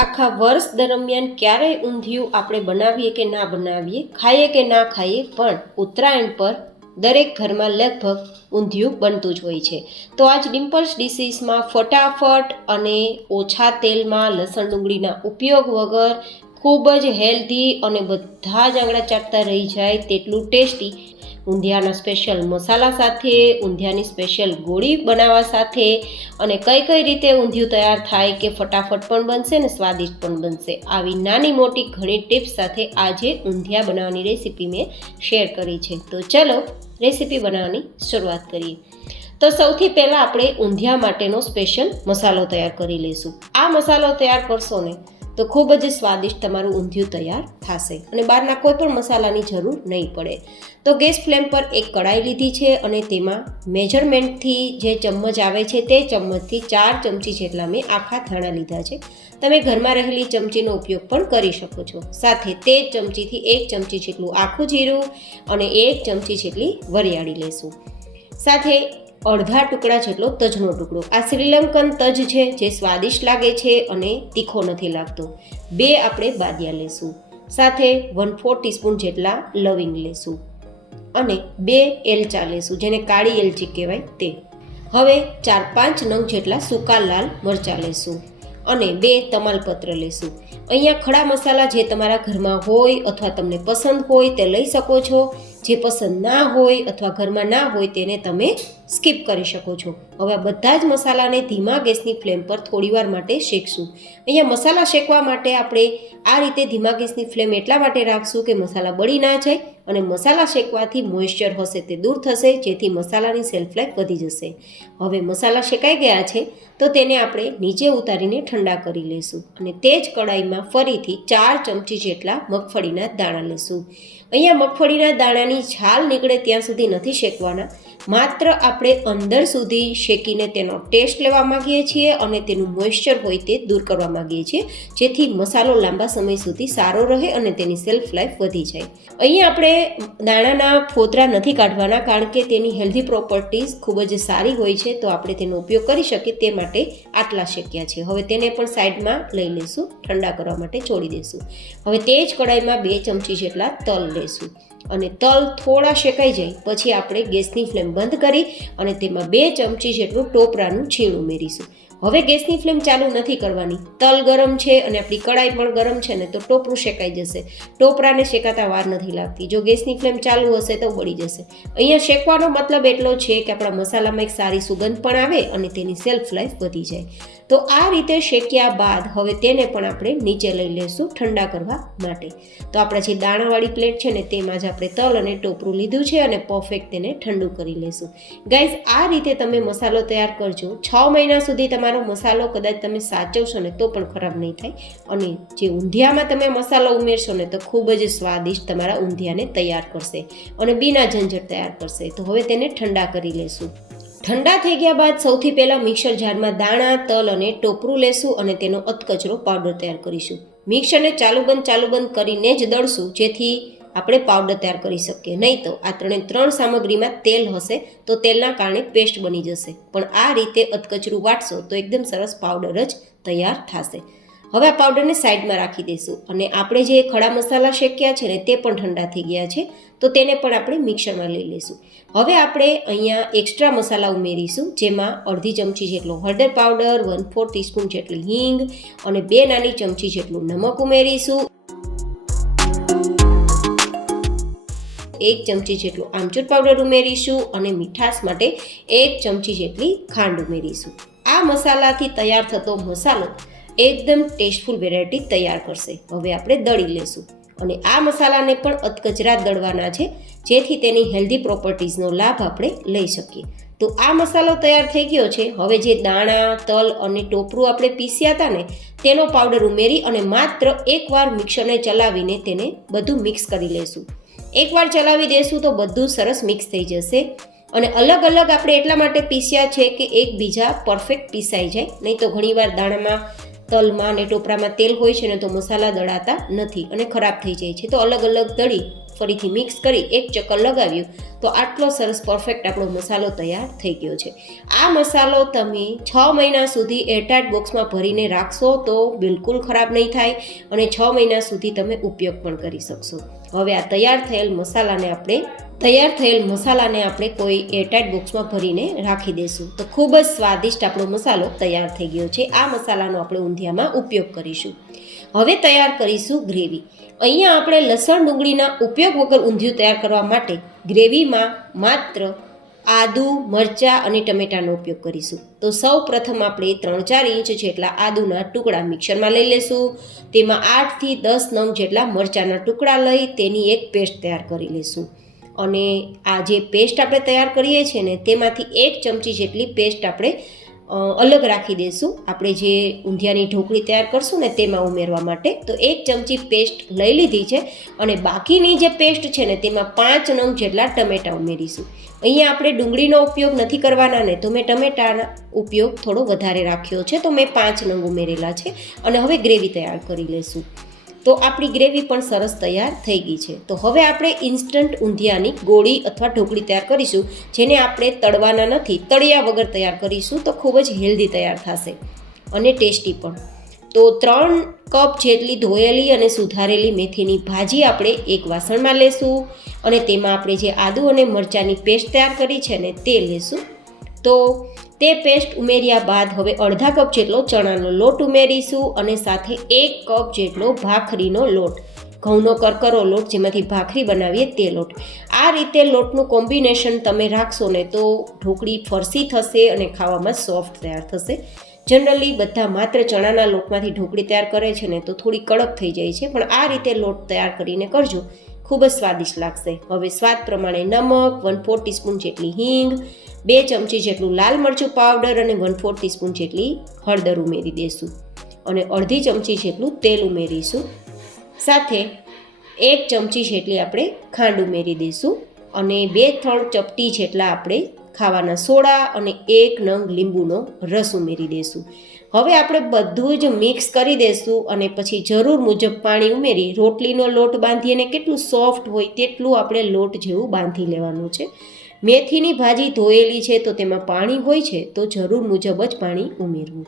આખા વર્ષ દરમિયાન ક્યારેય ઊંધિયું આપણે બનાવીએ કે ના બનાવીએ, ખાઈએ કે ના ખાઈએ, પણ ઉત્તરાયણ પર દરેક ઘરમાં લગભગ ઊંધિયું બનતું જ હોય છે. તો આજ ડિમ્પલ્સ ડિશીસમાં ફટાફટ અને ઓછા તેલમાં લસણ ડુંગળીના ઉપયોગ વગર ખૂબ જ હેલ્ધી અને બધા જ આંગળા ચાટતા રહી જાય તેટલું ટેસ્ટી ઊંધિયાના સ્પેશિયલ મસાલા સાથે, ઊંધિયાની સ્પેશિયલ ગોળી બનાવવા સાથે અને કઈ કઈ રીતે ઊંધિયું તૈયાર થાય કે ફટાફટ પણ બનશે ને સ્વાદિષ્ટ પણ બનશે, આવી નાની મોટી ઘણી ટિપ્સ સાથે આજે ઊંધિયા બનાવવાની રેસીપી મેં શેર કરી છે. તો ચલો રેસીપી બનાવવાની શરૂઆત કરીએ. તો સૌથી પહેલાં આપણે ઊંધિયા માટેનો સ્પેશિયલ મસાલો તૈયાર કરી લઈશું. આ મસાલો તૈયાર કરશો ને તો ખૂબ જ સ્વાદિષ્ટ તમારું ઊંધિયું તૈયાર થશે અને બહારના કોઈ પણ મસાલાની જરૂર નહીં પડે. તો ગેસ ફ્લેમ પર એક કઢાઈ લીધી છે અને તેમાં મેજરમેન્ટથી જે ચમચ આવે છે તે ચમચથી 4 ચમચી જેટલા મેં આખા ધાણા લીધા છે. તમે ઘરમાં રહેલી ચમચીનો ઉપયોગ પણ કરી શકો છો. સાથે તે જ ચમચીથી 1 ચમચી જેટલું આખું જીરું અને 1 ચમચી જેટલી વરિયાળી લેશું. સાથે અડધા ટુકડા જેટલો તજનો ટુકડો. આ શ્રીલંકન તજ છે જે સ્વાદિષ્ટ લાગે છે અને તીખો નથી લાગતો. 2 આપણે બાદિયા લેશું. સાથે 1/4 ટીસ્પૂન જેટલા લવિંગ લેશું અને 2 એલચા લેશું, જેને કાળી એલચી કહેવાય તે. હવે 4-5 નંગ જેટલા સૂકા લાલ મરચાં લેશું અને 2 તમાલપત્ર લેશું. અહીંયા ખડા મસાલા જે તમારા ઘરમાં હોય અથવા તમને પસંદ હોય તે લઈ શકો છો. જે પસંદ ના હોય અથવા ઘરમાં ના હોય તેને તમે સ્કીપ કરી શકો છો. હવે બધા જ મસાલાને ધીમા ગેસની ફ્લેમ પર થોડીવાર માટે શેકશું. અહીંયા મસાલા શેકવા માટે આપણે આ રીતે ધીમા ગેસની ફ્લેમ એટલા માટે રાખશું કે મસાલા બળી ના જાય અને મસાલા શેકવાથી મોઇશ્ચર હશે તે દૂર થશે, જેથી મસાલાની શેલ્ફ લાઈફ વધી જશે. હવે મસાલા શેકાઈ ગયા છે તો તેને આપણે નીચે ઉતારીને ઠંડા કરી લઈશું અને તે જ કડાઈમાં ફરીથી 4 ચમચી જેટલા મગફળીના દાણા લેશું. અહીંયા મગફળીના દાણાની છાલ નીકળે ત્યાં સુધી નથી શેકવાના, માત્ર આપણે અંદર સુધી શેકીને તેનો ટેસ્ટ લેવા માંગીએ છીએ અને તેનું મોઇશ્ચર હોય તે દૂર કરવા માંગીએ છીએ, જેથી મસાલો લાંબા સમય સુધી સારો રહે અને તેની શેલ્ફ લાઈફ વધી જાય. અહીંયા આપણે દાણાના ફોતરા નથી કાઢવાના, કારણ કે તેની હેલ્ધી પ્રોપર્ટીઝ ખૂબ જ સારી હોય છે, તો આપણે તેનો ઉપયોગ કરી શકીએ તે માટે આટલા શેક્યા છે. હવે તેને પણ સાઈડમાં લઈ લઈશું, ઠંડા કરવા માટે છોડી દઈશું. હવે તે જ કડાઈમાં 2 ચમચી જેટલા તલ લેશું અને તલ થોડા શેકાઈ જાય પછી આપણે ગેસની ફ્લેમ બંધ કરી અને તેમાં 2 ચમચી જેટલું ટોપરાનું છીણ ઉમેરીશું. હવે ગેસની ફ્લેમ ચાલુ નથી કરવાની. તલ ગરમ છે અને આપણી કડાઈ પણ ગરમ છે ને, તો ટોપરું શેકાઈ જશે. ટોપરાને શેકાતા વાર નથી લાગતી. જો ગેસની ફ્લેમ ચાલુ હશે તો બળી જશે. અહીંયા શેકવાનો મતલબ એટલો છે કે આપણા મસાલામાં એક સારી સુગંધ પણ આવે અને તેની શેલ્ફ લાઈફ વધી જાય. તો આ રીતે શેક્યા બાદ હવે તેને પણ આપણે નીચે લઈ લઈશું ઠંડા કરવા માટે. તો આપણે જે દાણાવાળી પ્લેટ છે ને તેમાં જ આપણે તલ અને ટોપરું લીધું છે અને પરફેક્ટ તેને ઠંડુ કરી લઈશું. ગાઈઝ, આ રીતે તમે મસાલો તૈયાર કરજો. 6 મહિના સુધી તમારો મસાલો કદાચ તમે સાચવશો ને તો પણ ખરાબ નહીં થાય અને જે ઊંધિયામાં તમે મસાલો ઉમેરશો ને તો ખૂબ જ સ્વાદિષ્ટ તમારા ઊંધિયાને તૈયાર કરશે અને બીના ઝંઝટ તૈયાર કરશે. તો હવે તેને ઠંડા કરી લેશું. ઠંડા થઈ ગયા બાદ સૌથી પહેલાં મિક્સર જારમાં દાણા, તલ અને ટોપરું લેશું અને તેનો અધકચરો પાવડર તૈયાર કરીશું. મિક્સરને ચાલુ બંધ કરીને જ દળશું, જેથી આપણે પાવડર તૈયાર કરી શકીએ. નહીં તો આ 3 સામગ્રીમાં તેલ હશે તો તેલના કારણે પેસ્ટ બની જશે, પણ આ રીતે અધકચરું વાટશો તો એકદમ સરસ પાવડર જ તૈયાર થશે. હવે આ પાવડરને સાઈડમાં રાખી દઈશું અને આપણે જે ખડા મસાલા શેક્યા છે ને તે પણ ઠંડા થઈ ગયા છે, તો તેને પણ આપણે મિક્સરમાં લઈ લઈશું. હવે આપણે અહીંયા એક્સ્ટ્રા મસાલા ઉમેરીશું, જેમાં અડધી ચમચી જેટલો હળદર પાવડર, 1/4 ટીસ્પૂન જેટલી હિંગ અને 2 નાની ચમચી જેટલું નમક ઉમેરીશું. 1 ચમચી જેટલું આમચૂર પાવડર ઉમેરીશું અને મીઠાશ માટે 1 ચમચી જેટલી ખાંડ ઉમેરીશું. આ મસાલાથી તૈયાર થતો મસાલો એકદમ ટેસ્ટફુલ વેરાયટી તૈયાર કરશે. હવે આપણે દળી લેશું અને આ મસાલાને પણ અધકચરા દળવાના છે, જેથી તેની હેલ્ધી પ્રોપર્ટીઝનો લાભ આપણે લઈ શકીએ. તો આ મસાલો તૈયાર થઈ ગયો છે. હવે જે દાણા, તલ અને ટોપરું આપણે પીસ્યા હતા ને તેનો પાવડર ઉમેરી અને માત્ર એકવાર મિક્સરને ચલાવીને તેને બધું મિક્સ કરી લઈશું. એકવાર ચલાવી દઈશું તો બધું સરસ મિક્સ થઈ જશે અને અલગ અલગ આપણે એટલા માટે પીસ્યા છે કે એકબીજા પરફેક્ટ પીસાઈ જાય. નહીં તો ઘણીવાર દાણામાં, તલમાં અને ટોપરામાં તેલ હોય છે ને તો મસાલા દળાતા નથી અને ખરાબ થઈ જાય છે. તો અલગ અલગ દળી ફરીથી મિક્સ કરી એક ચક્કર લગાવ્યું તો આટલો સરસ પરફેક્ટ આપણો મસાલો તૈયાર થઈ ગયો છે. આ મસાલો તમે 6 મહિના સુધી એરટાઇટ બોક્સમાં ભરીને રાખશો તો બિલકુલ ખરાબ નહીં થાય અને 6 મહિના સુધી તમે ઉપયોગ પણ કરી શકશો. હવે આ તૈયાર થયેલ મસાલાને આપણે કોઈ એરટાઇટ બોક્સમાં ભરીને રાખી દઈશું. તો ખૂબ જ સ્વાદિષ્ટ આપણો મસાલો તૈયાર થઈ ગયો છે. આ મસાલાનો આપણે ઊંધિયામાં ઉપયોગ કરીશું. હવે તૈયાર કરીશું ગ્રેવી. અહીંયા આપણે લસણ ડુંગળીના ઉપયોગ વગર ઊંધિયું તૈયાર કરવા માટે ગ્રેવીમાં માત્ર આદુ, મરચાં અને ટમેટાનો ઉપયોગ કરીશું. તો સૌ પ્રથમ આપણે 3-4 ઇંચ જેટલા આદુના ટુકડા મિક્સરમાં લઈ લઈશું. તેમાં 8થી 10 નંગ જેટલા મરચાંના ટુકડા લઈ તેની એક પેસ્ટ તૈયાર કરી લઈશું. અને આ જે પેસ્ટ આપણે તૈયાર કરીએ છીએ ને તેમાંથી 1 ચમચી જેટલી પેસ્ટ આપણે અલગ રાખી દઈશું. આપણે જે ઊંધિયાની ઢોકળી તૈયાર કરશું ને તેમાં ઉમેરવા માટે. તો 1 ચમચી પેસ્ટ લઈ લીધી છે અને બાકીની જે પેસ્ટ છે ને તેમાં 5 નંગ જેટલા ટમેટાં ઉમેરીશું. અહીંયા આપણે ડુંગળીનો ઉપયોગ નથી કરવાના ને તો મેં ટમેટાનો ઉપયોગ થોડો વધારે રાખ્યો છે, તો મેં 5 નંગ ઉમેરેલા છે. અને હવે ગ્રેવી તૈયાર કરી લઈશું. તો આપણી ગ્રેવી પણ સરસ તૈયાર થઈ ગઈ છે. તો હવે આપણે ઇન્સ્ટન્ટ ઊંધિયાની ગોળી અથવા ઢોકળી તૈયાર કરીશું, જેને આપણે તળવાના નથી, તળિયા વગર તૈયાર કરીશું. તો ખૂબ જ હેલ્ધી તૈયાર થશે અને ટેસ્ટી પણ. તો 3 કપ જેટલી ધોયેલી અને સુધારેલી મેથીની ભાજી આપણે એક વાસણમાં લેશું અને તેમાં આપણે જે આદુ અને મરચાંની પેસ્ટ તૈયાર કરી છે ને તે લેશું. તો તે પેસ્ટ ઉમેર્યા બાદ હવે અડધા કપ જેટલો ચણાનો લોટ ઉમેરીશું અને સાથે 1 કપ જેટલો ભાખરીનો લોટ, ઘઉંનો કરકરો લોટ જેમાંથી ભાખરી બનાવીએ તે લોટ. આ રીતે લોટનું કોમ્બિનેશન તમે રાખશો ને તો ઢોકળી ફરસી થશે અને ખાવામાં સોફ્ટ તૈયાર થશે. જનરલી બધા માત્ર ચણાના લોટમાંથી ઢોકળી તૈયાર કરે છે ને તો થોડી કડક થઈ જાય છે, પણ આ રીતે લોટ તૈયાર કરીને કરજો, ખૂબ જ સ્વાદિષ્ટ લાગશે. હવે સ્વાદ પ્રમાણે નમક, 1/4 ટીસ્પૂન જેટલી હિંગ, 2 ચમચી જેટલું લાલ મરચું પાવડર અને 1/4 ટીસ્પૂન જેટલી હળદર ઉમેરી દઈશું અને અડધી ચમચી જેટલું તેલ ઉમેરીશું. સાથે 1 ચમચી જેટલી આપણે ખાંડ ઉમેરી દઈશું અને 2-3 ચપટી જેટલા આપણે ખાવાના સોડા અને 1 નંગ લીંબુનો રસ ઉમેરી દઈશું. હવે આપણે બધું જ મિક્સ કરી દઈશું અને પછી જરૂર મુજબ પાણી ઉમેરી રોટલીનો લોટ બાંધીએ ને કેટલું સોફ્ટ હોય તેટલું આપણે લોટ જેવું બાંધી લેવાનું છે. મેથીની ભાજી ધોયેલી છે તો તેમાં પાણી હોય છે તો જરૂર મુજબ જ પાણી ઉમેરવું.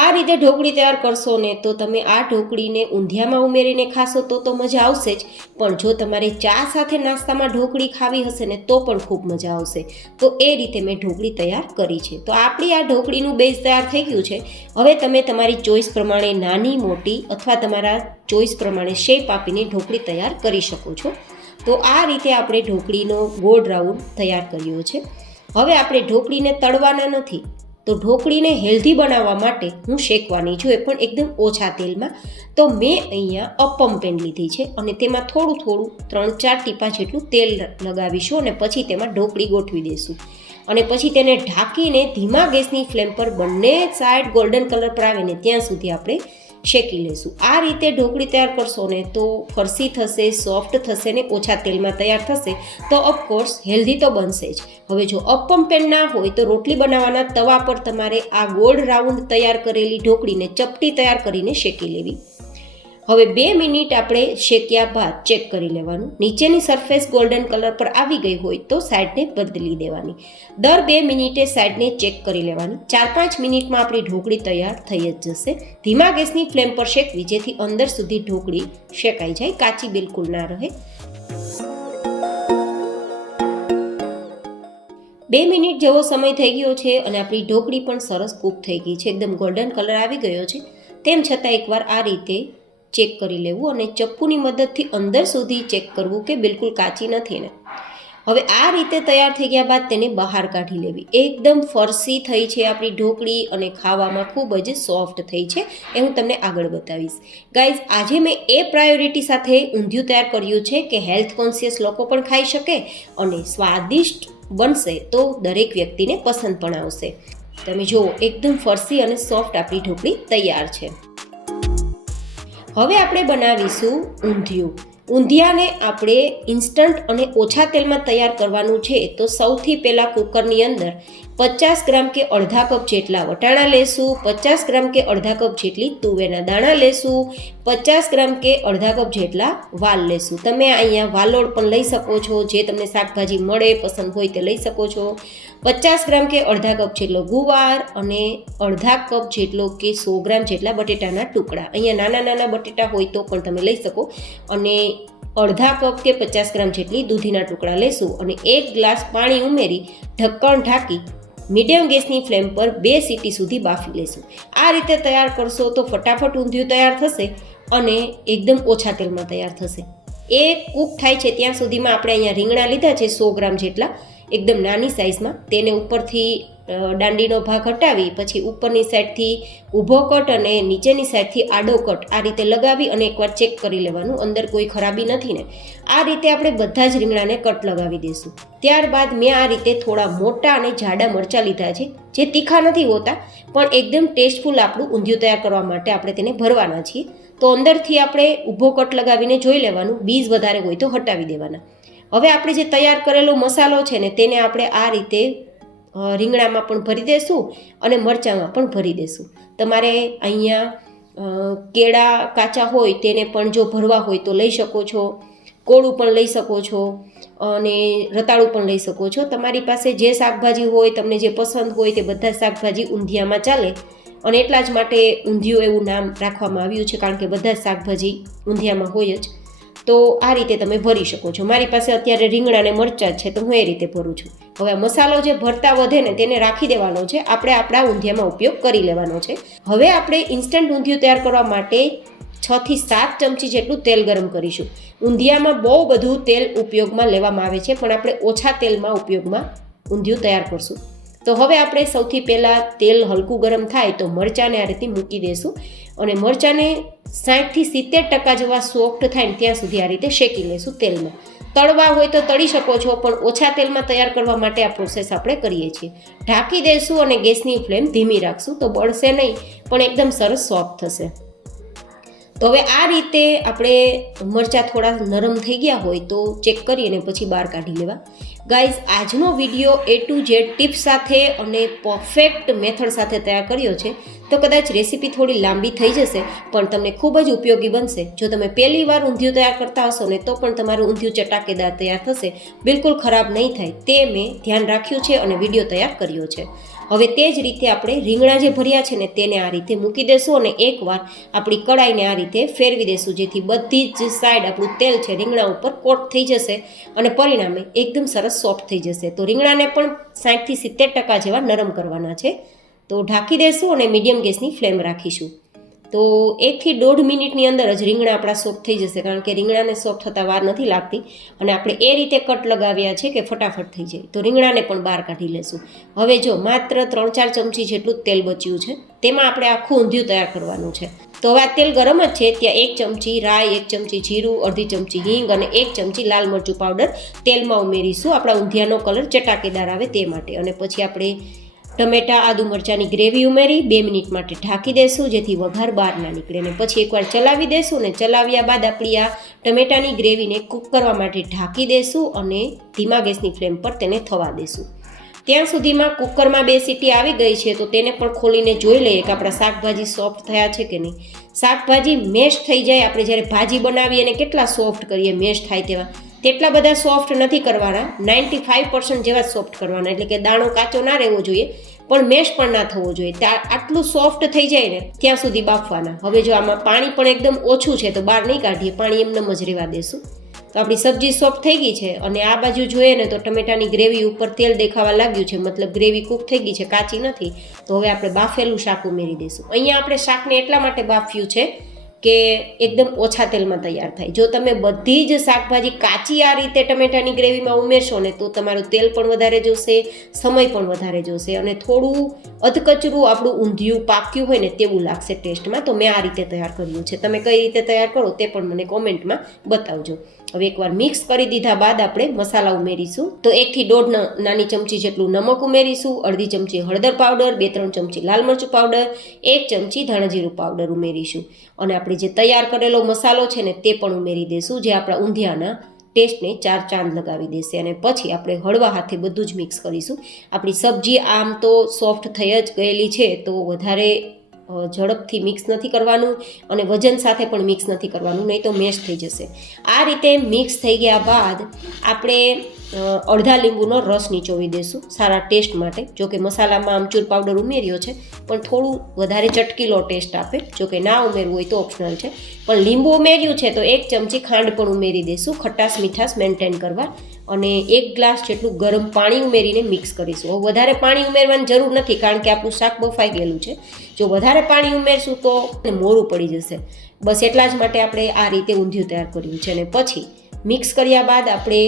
આ રીતે ઢોકળી તૈયાર કરશો ને તો તમે આ ઢોકળીને ઊંધિયામાં ઉમેરીને ખાશો તો મજા આવશે જ, પણ જો તમારે ચા સાથે નાસ્તામાં ઢોકળી ખાવી હશે ને તો પણ ખૂબ મજા આવશે. તો એ રીતે મેં ઢોકળી તૈયાર કરી છે. તો આપણી આ ઢોકળીનું બેઝ તૈયાર થઈ ગયું છે. હવે તમે તમારી ચોઈસ પ્રમાણે નાની, મોટી અથવા તમારા ચોઈસ પ્રમાણે શેપ આપીને ઢોકળી તૈયાર કરી શકો છો. તો આ રીતે આપણે ઢોકળીનો ગોળ રાઉન્ડ તૈયાર કર્યો છે. હવે આપણે ઢોકળીને તળવાના નથી, તો ઢોકળીને હેલ્ધી બનાવવા માટે હું શેકવાની છું, એ પણ એકદમ ઓછા તેલમાં. તો મેં અહીંયા અપ્પમ પેન લીધી છે અને તેમાં થોડું 3-4 ટીપા જેટલું તેલ લગાવીશું અને પછી તેમાં ઢોકળી ગોઠવી દઈશું અને પછી તેને ઢાંકીને ધીમા ગેસની ફ્લેમ પર બંને સાઈડ ગોલ્ડન કલર પર આવે ને ત્યાં સુધી આપણે શેકી લઈશું. આ રીતે ઢોકળી તૈયાર કરશો ને તો ફરસી થશે, સોફ્ટ થશે ને ઓછા તેલમાં તૈયાર થશે. તો ઓફકોર્સ હેલ્ધી તો બનશે જ. હવે જો અપ્પમ પેન ના હોય તો રોટલી બનાવવાના તવા પર તમારે આ ગોળ રાઉન્ડ તૈયાર કરેલી ઢોકળીને ચપટી તૈયાર કરીને શેકી લેવી. હવે 2 મિનિટ આપણે શેક્યા બાદ ચેક કરી લેવાનું. નીચેની સરફેસ ગોલ્ડન કલર પર આવી ગઈ હોય તો સાઈડને બદલી દેવાની. દર 2 મિનિટે સાઈડને ચેક કરી લેવાની. 4-5 મિનિટમાં આપણી ઢોકળી તૈયાર થઈ જ જશે. ધીમા ગેસની ફ્લેમ પર શેકવી જેથી અંદર સુધી ઢોકળી શેકાઈ જાય, કાચી બિલકુલ ના રહે. 2 મિનિટ જેવો સમય થઈ ગયો છે અને આપણી ઢોકળી પણ સરસ કૂક થઈ ગઈ છે, એકદમ ગોલ્ડન કલર આવી ગયો છે. તેમ છતાં એકવાર આ રીતે ચેક કરી લેવું અને ચપ્પુની મદદથી અંદર સુધી ચેક કરવું કે બિલકુલ કાચી નથી ને. હવે આ રીતે તૈયાર થઈ ગયા બાદ તેને બહાર કાઢી લેવી. એકદમ ફરસી થઈ છે આપણી ઢોકળી અને ખાવામાં ખૂબ જ સોફ્ટ થઈ છે, એ હું તમને આગળ બતાવીશ. ગાઈઝ, આજે મેં એ પ્રાયોરિટી સાથે ઊંધિયું તૈયાર કર્યું છે કે હેલ્થ કોન્શિયસ લોકો પણ ખાઈ શકે અને સ્વાદિષ્ટ બનશે તો દરેક વ્યક્તિને પસંદ પણ આવશે. તમે જુઓ, એકદમ ફરસી અને સોફ્ટ આપણી ઢોકળી તૈયાર છે. હવે આપણે બનાવીશું ઊંધિયું. ઊંધિયાને આપણે ઇન્સ્ટન્ટ અને ઓછા તેલમાં તૈયાર કરવાનું છે. તો સૌથી પહેલાં કુકરની અંદર 50 ગ્રામ કે અડધા કપ જેટલા વટાણા લેશું, 50 ગ્રામ કે અડધા કપ જેટલી તુવેરના દાણા લેશું, 50 ગ્રામ કે અડધા કપ જેટલા વાલ લેશું. તમે અહીંયા વાલોળ પણ લઈ શકો છો, જે તમને શાકભાજી મળે પસંદ હોય તે લઈ શકો છો. 50 ગ્રામ કે અડધા કપ જેટલો ગુવાર અને અડધા કપ જેટલો કે 100 ગ્રામ જેટલા બટેટાના ટુકડા. અહીંયા નાના નાના બટેટા હોય તો પણ તમે લઈ શકો. અને અડધા કપ કે 50 ગ્રામ જેટલી દૂધીના ટુકડા લેશું અને 1 ગ્લાસ પાણી ઉમેરી ઢક્કણ ઢાંકી મીડિયમ ગેસની ફ્લેમ પર 2 સીટી સુધી બાફી લેશું. આ રીતે તૈયાર કરશો તો ફટાફટ ઊંધિયું તૈયાર થશે અને એકદમ ઓછા તેલમાં તૈયાર થશે. એ કૂક થાય છે ત્યાં સુધીમાં આપણે અહીંયા રીંગણા લીધા છે 100 ગ્રામ જેટલા, એકદમ નાની સાઇઝમાં. તેને ઉપરથી દાંડીનો ભાગ હટાવી પછી ઉપરની સાઈડથી ઊભો કટ અને નીચેની સાઈડથી આડો કટ આ રીતે લગાવી અને એકવાર ચેક કરી લેવાનું અંદર કોઈ ખરાબી નથી ને. આ રીતે આપણે બધા જ રીંગણાને કટ લગાવી દઈશું. ત્યારબાદ મેં આ રીતે થોડા મોટા અને જાડા મરચાં લીધા છે, જે તીખા નથી હોતા પણ એકદમ ટેસ્ટફુલ આપણું ઊંધિયું તૈયાર કરવા માટે આપણે તેને ભરવાના છીએ. તો અંદરથી આપણે ઊભો કટ લગાવીને જોઈ લેવાનું, બીજ વધારે હોય તો હટાવી દેવાના. હવે આપણે જે તૈયાર કરેલો મસાલો છે ને તેને આપણે આ રીતે રીંગણામાં પણ ભરી દેશું અને મરચાંમાં પણ ભરી દેશું. તમારે અહીંયા કેળા કાચા હોય તેને પણ જો ભરવા હોય તો લઈ શકો છો, કોળું પણ લઈ શકો છો અને રતાળું પણ લઈ શકો છો. તમારી પાસે જે શાકભાજી હોય, તમને જે પસંદ હોય તે બધા શાકભાજી ઊંધિયામાં ચાલે અને એટલા જ માટે ઊંધિયું એવું નામ રાખવામાં આવ્યું છે, કારણ કે બધા જ શાકભાજી ઊંધિયામાં હોય જ. તો આ રીતે તમે ભરી શકો છો. મારી પાસે અત્યારે રીંગણા અને મરચાં છે તો હું એ રીતે ભરું છું. હવે આ મસાલો જે ભરતા વધે ને તેને રાખી દેવાનો છે, આપણે આપણા ઊંધિયામાં ઉપયોગ કરી લેવાનો છે. હવે આપણે ઇન્સ્ટન્ટ ઊંધિયું તૈયાર કરવા માટે 6 થી 7 ચમચી જેટલું તેલ ગરમ કરીશું. ઊંધિયામાં બહુ બધું તેલ ઉપયોગમાં લેવામાં આવે છે, પણ આપણે ઓછા તેલમાં ઉપયોગમાં ઊંધિયું તૈયાર કરશું. તો હવે આપણે સૌથી પહેલાં તેલ હલકું ગરમ થાય તો મરચાંને આ રીતે મૂકી દઈશું અને મરચાંને 60 થી 70% જેવા સોફ્ટ થાય ને ત્યાં સુધી આ રીતે શેકી લઈશું તેલમાં. તળવા હોય તો તળી શકો છો, પણ ઓછા તેલમાં તૈયાર કરવા માટે આ પ્રોસેસ આપણે કરીએ છીએ. ઢાંકી દઈશું અને ગેસની ફ્લેમ ધીમી રાખશું તો બળશે નહીં, પણ એકદમ સરસ સોફ્ટ થશે. તો હવે આ રીતે આપણે મરચાં થોડા નરમ થઈ ગયા હોય તો ચેક કરી અને પછી બહાર કાઢી લેવા. ગાઈઝ, આજનો video A to Z tips સાથે અને પરફેક્ટ મેથડ સાથે તૈયાર કર્યો છે, તો કદાચ રેસીપી થોડી લાંબી થઈ જશે પણ તમને ખૂબ જ ઉપયોગી બનશે. જો તમે પહેલી વાર ઊંધિયું તૈયાર કરતા હશો ને તો પણ તમારું ઊંધિયું ચટાકેદાર તૈયાર થશે, બિલકુલ ખરાબ નહીં થાય. તે મેં ધ્યાન રાખ્યું છે અને વિડીયો તૈયાર કર્યો છે. હવે તે જ રીતે આપણે રીંગણા જે ભર્યા છે ને તેને આ રીતે મૂકી દેશું અને એકવાર આપણી કડાઈને આ રીતે ફેરવી દેશું, જેથી બધી જ સાઈડ આપણું તેલ છે રીંગણા ઉપર કોટ થઈ જશે અને પરિણામે એકદમ સરસ સોફ્ટ થઈ જશે. તો રીંગણાને પણ 60 થી 70% જેવા નરમ કરવાના છે. તો ઢાંકી દેશું અને મીડિયમ ગેસની ફ્લેમ રાખીશું. તો 1 થી 1.5 મિનિટની અંદર જ રીંગણા આપણા સોફ્ટ થઈ જશે, કારણ કે રીંગણાને સોફ્ટ થતાં વાર નથી લાગતી અને આપણે એ રીતે કટ લગાવ્યા છે કે ફટાફટ થઈ જાય. તો રીંગણાને પણ બહાર કાઢી લેશું. હવે જો માત્ર 3-4 ચમચી જેટલું તેલ બચ્યું છે, તેમાં આપણે આખું ઊંધિયું તૈયાર કરવાનું છે. તો હવે આ તેલ ગરમ જ છે, ત્યાં 1 ચમચી રાઈ, 1 ચમચી જીરું, અડધી ચમચી હિંગ અને 1 ચમચી લાલ મરચું પાવડર તેલમાં ઉમેરીશું, આપણા ઊંધિયાનો કલર ચટાકેદાર આવે તે માટે. અને પછી આપણે ટમેટા, આદુ મરચાંની ગ્રેવી ઉમેરી 2 મિનિટ માટે ઢાંકી દેશું, જેથી વઘાર બહાર ના નીકળે. ને પછી એકવાર ચલાવી દેશું ને ચલાવ્યા બાદ આપણી આ ટમેટાની ગ્રેવીને કૂક કરવા માટે ઢાંકી દેશું અને ધીમા ગેસની ફ્લેમ પર તેને થવા દેશું. ત્યાં સુધીમાં કુકરમાં 2 સીટી આવી ગઈ છે, તો તેને પણ ખોલીને જોઈ લઈએ કે આપણા શાકભાજી સોફ્ટ થયા છે કે નહીં. શાકભાજી મેશ થઈ જાય, આપણે જ્યારે ભાજી બનાવીએ અને કેટલા સોફ્ટ કરીએ મેશ થાય તેટલા બધા સોફ્ટ નથી કરવાના, 95% જેવા સોફ્ટ કરવાના, એટલે કે દાણો કાચો ના રહેવો જોઈએ પણ મેશ પણ ના થવો જોઈએ. આટલું સોફ્ટ થઈ જાય ને ત્યાં સુધી બાફવાના. હવે જો આમાં પાણી પણ એકદમ ઓછું છે તો બહાર નહીં કાઢીએ, પાણી એમનેમ જ રહેવા દેશું. તો આપણી સબ્જી સોફ્ટ થઈ ગઈ છે અને આ બાજુ જોઈએ ને તો ટમેટાની ગ્રેવી ઉપર તેલ દેખાવા લાગ્યું છે, મતલબ ગ્રેવી કૂક થઈ ગઈ છે, કાચી નથી. તો હવે આપણે બાફેલું શાક ઉમેરી દઈશું. અહીંયા આપણે શાકને એટલા માટે બાફ્યું છે કે એકદમ ઓછા તેલમાં તૈયાર થાય. જો તમે બધી જ શાકભાજી કાચી આ રીતે ટમેટાની ગ્રેવીમાં ઉમેરશો ને તો તમારું તેલ પણ વધારે જોશે, સમય પણ વધારે જોશે અને થોડું અધકચરું આપણું ઊંધિયું પાક્યું હોય ને તેવું લાગશે ટેસ્ટમાં. તો મેં આ રીતે તૈયાર કર્યું છે. તમે કઈ રીતે તૈયાર કરો તે પણ મને કોમેન્ટમાં બતાવજો. હવે એકવાર મિક્સ કરી દીધા બાદ આપણે મસાલા ઉમેરીશું. તો 1 થી 1.5 નાની ચમચી જેટલું નમક ઉમેરીશું, અડધી ચમચી હળદર પાવડર, 2-3 ચમચી લાલ મરચું પાવડર, 1 ચમચી ધાણાજીરું પાવડર ઉમેરીશું અને આપણે જે તૈયાર કરેલો મસાલો છે ને તે પણ ઉમેરી દઈશું, જે આપણા ઊંધિયાના ટેસ્ટને 4 ચાંદ લગાવી દેશે. અને પછી આપણે હળવા હાથે બધું જ મિક્સ કરીશું. આપણી સબ્જી આમ તો સોફ્ટ થઈ જ ગયેલી છે, તો વધારે ઝડપથી મિક્સ નથી કરવાનું અને વજન સાથે પણ મિક્સ નથી કરવાનું, નહીં તો મેશ થઈ જશે. આ રીતે મિક્સ થઈ ગયા બાદ આપણે અડધા લીંબુનો રસ નીચોવી દઈશું સારા ટેસ્ટ માટે. જોકે મસાલામાં આમચૂર પાવડર ઉમેર્યો છે, પણ થોડું વધારે ચટકીલો ટેસ્ટ આપે. જોકે ના ઉમેરવું હોય તો ઓપ્શનલ છે, પણ લીંબુ ઉમેર્યું છે તો 1 ચમચી ખાંડ પણ ઉમેરી દઈશું ખટાશ મીઠાશ મેન્ટેન કરવા. અને 1 ગ્લાસ જેટલું ગરમ પાણી ઉમેરીને મિક્સ કરીશું. હવે વધારે પાણી ઉમેરવાની જરૂર નથી, કારણ કે આપણું શાક બફાઈ ગયેલું છે. જો વધારે પાણી ઉમેરશું તો મોરું પડી જશે. બસ એટલા જ માટે આપણે આ રીતે ઊંધિયું તૈયાર કર્યું છે. અને પછી મિક્સ કર્યા બાદ આપણે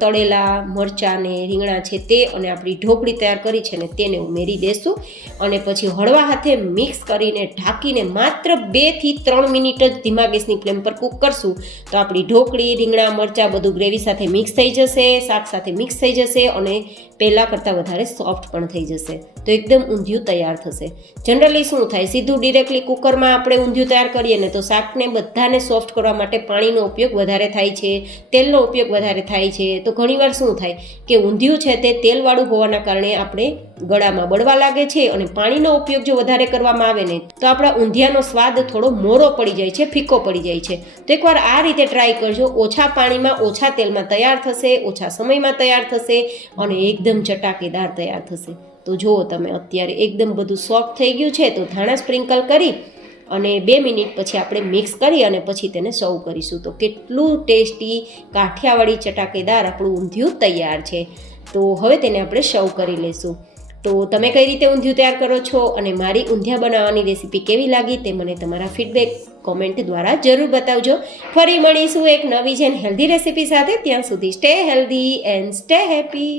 તળેલા મરચાં ને રીંગણા છે તે અને આપણી ઢોકળી તૈયાર કરી છે ને તેને ઉમેરી દઈશું. અને પછી હળવા હાથે મિક્સ કરીને ઢાંકીને માત્ર 2 થી 3 મિનિટ જ ધીમા ગેસની ફ્લેમ પર કૂક કરશું તો આપણી ઢોકળી, રીંગણા, મરચાં બધું ગ્રેવી સાથે મિક્સ થઈ જશે, શાક સાથે મિક્સ થઈ જશે અને પહેલાં કરતાં વધારે સોફ્ટ પણ થઈ જશે. તો એકદમ ઊંધિયું તૈયાર થશે. જનરલી શું થાય, સીધું ડિરેક્ટલી કુકરમાં આપણે ઊંધિયું તૈયાર કરીએ ને તો શાકને બધાને સોફ્ટ કરવા માટે પાણીનો ઉપયોગ વધારે થાય છે, તેલનો ઉપયોગ વધારે થાય છે. તો ઘણીવાર શું થાય કે ઊંધિયું છે તે તેલવાળું હોવાના કારણે આપણે ગળામાં બળવા લાગે છે અને પાણીનો ઉપયોગ જો વધારે કરવામાં આવે ને તો આપણા ઊંધિયાનો સ્વાદ થોડો મોરો પડી જાય છે, ફીકો પડી જાય છે. તો એકવાર આ રીતે ટ્રાય કરજો. ઓછા પાણીમાં ઓછા તેલમાં તૈયાર થશે, ઓછા સમયમાં તૈયાર થશે અને એકદમ ચટાકેદાર તૈયાર થશે. તો જુઓ તમે, અત્યારે એકદમ બધું સોફ્ટ થઈ ગયું છે. તો ધાણા સ્પ્રિંકલ કરી અને 2 મિનિટ પછી આપણે મિક્સ કરી અને પછી તેને સર્વ કરીશું. તો કેટલું ટેસ્ટી કાઠિયાવાડી ચટાકેદાર આપણું ઊંધિયું તૈયાર છે. તો હવે તેને આપણે સર્વ કરી લઈશું. તો તમે કઈ રીતે ઊંધિયું તૈયાર કરો છો અને મારી ઊંધિયા બનાવવાની રેસીપી કેવી લાગી તે મને તમારા ફીડબેક કોમેન્ટ દ્વારા જરૂર બતાવજો. ફરી મળીશું એક નવી જ હેલ્ધી રેસીપી સાથે. ત્યાં સુધી stay healthy and stay happy.